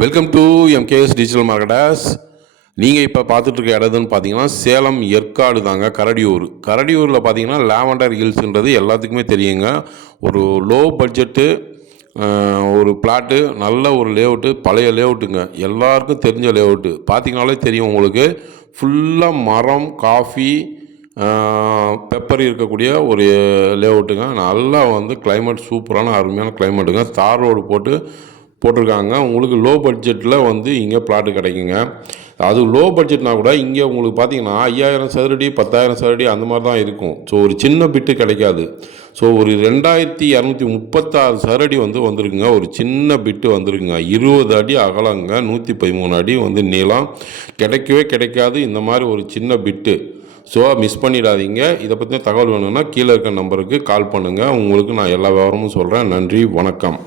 Welcome to MKS digital marketers. நீங்கள் இப்போ பார்த்துட்ருக்க இடத்துன்னு பார்த்தீங்கன்னா சேலம் ஏற்காடு தாங்க. கரடியூரில் பார்த்தீங்கன்னா லாவெண்டர் ஹில்ஸுன்றது எல்லாத்துக்குமே தெரியுங்க. ஒரு லோ பட்ஜெட்டு ஒரு பிளாட்டு, நல்ல ஒரு லேஅவுட்டு, பழைய லேஅவுட்டுங்க, எல்லாருக்கும் தெரிஞ்ச லேஅவுட்டு. பார்த்தீங்கனாலே தெரியும் உங்களுக்கு. ஃபுல்லாக மரம், காஃபி, பெப்பர் இருக்கக்கூடிய ஒரு லேஅவுட்டுங்க. நல்லா கிளைமேட் சூப்பரான அருமையான கிளைமேட்டுங்க. தார் ரோடு போட்டிருக்காங்க. உங்களுக்கு லோ பட்ஜெட்டில் இங்கே பிளாட்டு கிடைக்குங்க. அது லோ பட்ஜெட்னா கூட இங்கே உங்களுக்கு பார்த்தீங்கன்னா 5000 சதுரடி 10,000 சதுரடி அந்த மாதிரி தான் இருக்கும். ஸோ ஒரு சின்ன பிட்டு கிடைக்காது. ஸோ ஒரு 2236 சதுரடி வந்திருக்குங்க. ஒரு சின்ன பிட்டு வந்திருக்குங்க. 20 அடி அகலங்க, 113 அடி நீளம். கிடைக்கவே கிடைக்காது இந்த மாதிரி ஒரு சின்ன பிட்டு. ஸோ மிஸ் பண்ணிடாதீங்க. இதை பற்றின தகவல் வேணும்னா கீழே இருக்க நம்பருக்கு கால் பண்ணுங்கள். உங்களுக்கு நான் எல்லா விவரமும் சொல்கிறேன். நன்றி, வணக்கம்.